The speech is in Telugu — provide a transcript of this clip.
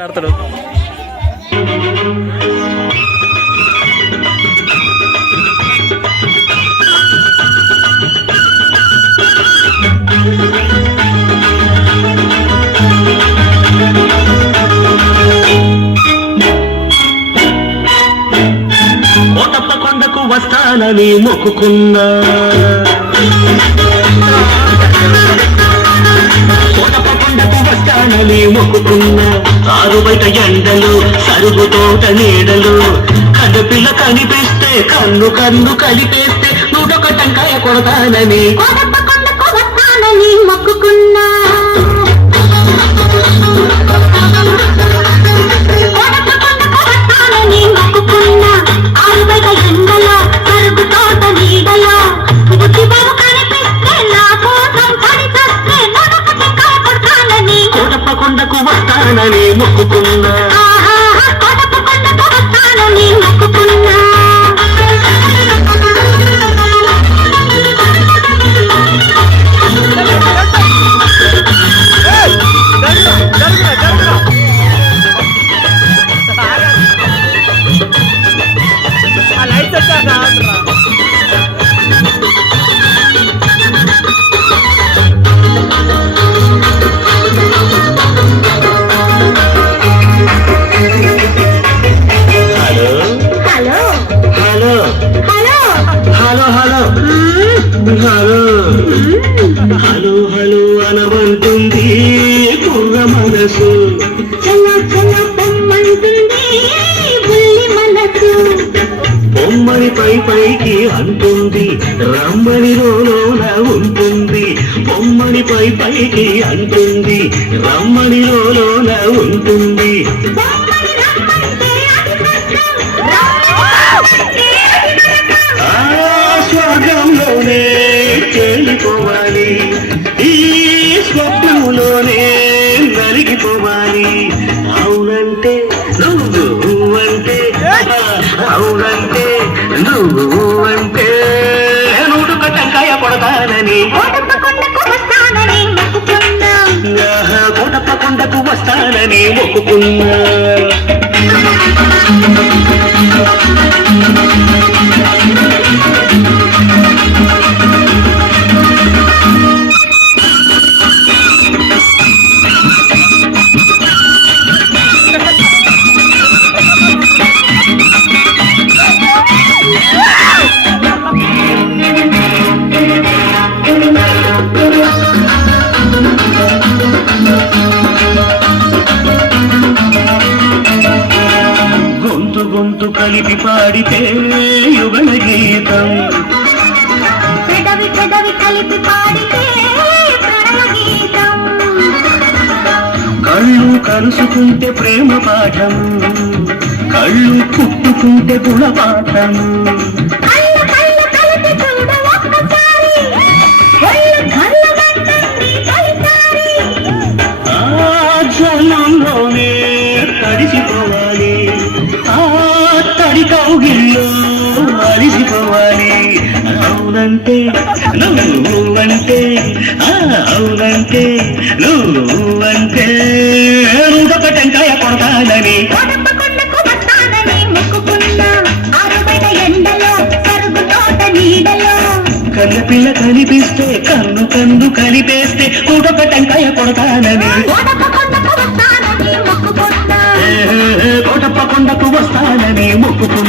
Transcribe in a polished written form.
ఆడతాడు. కోటప్ప కొండకు వస్తానని మొక్కుకున్నా, కోటప్ప కొండకు వస్తానని మొక్కుకున్నా. కారు బయట ఎండలు, సరుగు తోట నీడలు, కడుపిల్ల కనిపిస్తే కన్ను కన్ను కలిపేస్తే నూటొక టంకాయ కొడతానని కోటప్ప కొండకు వస్తానని మొక్కుకున్నా. కొండకు వస్తానని మొక్కుకున్నా. కోటప్ప కొండకు వస్తానని మొక్కుకున్నా. హలో హలో అనమంటుంది కుర్ర మనసు, చల్ల చల్ల పొమ్మంటుంది బుల్లి మనసు. బొమ్మని పై పైకి అంటుంది రమ్మని లోన ఉంటుంది. బొమ్మని పై పైకి అంటుంది రమ్మని లోన ఉంటుంది. స్వర్గంలోనే చెల్లిపోవాలి, ఈ స్వప్నంలోనే నలిగిపోవాలి. అవునంటే నువ్వంటే, అవునంటే నువ్వంటే నూటుక టంకాయ కొడతానని కోటప్ప కొండకు వస్తానని మొక్కుకున్నా. కోటప్ప కొండకు వస్తానని మొక్కుకున్నా. గొంతు గొంతు కలిపి పాడితే యుగల గీతం, పెదవి పెదవి కలిపి పాడితే ప్రణవ గీతం. కళ్ళు కలుసుకుంటే ప్రేమ పాఠం, కళ్ళు పుట్టుకుంటే గుణపాఠం. కళ్ళు కళ్ళు కలిపి చూడు ఒక్కసారి, కళ్ళు కళ్ళు వెంటండి తొలిసారి. ఆ జలంలోనే తడిసిపోవాలి, ఆ తడి కౌగిల్లో అలిసిపోవాలి. అవునంటే నువ్వంటే, అవునంటే నువ్వంటే నూటొక టంకాయ కొడతానని కోటప్ప కొండకు వస్తానని మొక్కుకున్నా. ఆరుబయట ఎండలో, సరుగు తోట నీడలో, కన్నపిల్ల కనిపిస్తే కన్ను కన్ను కలిపేస్తే నూటొక టంకాయ కొడతానని కోటప్ప కొండకు వస్తానని మొక్కుకున్నా. కోటప్ప కొండకు వస్తానని మొక్కుకున్నా.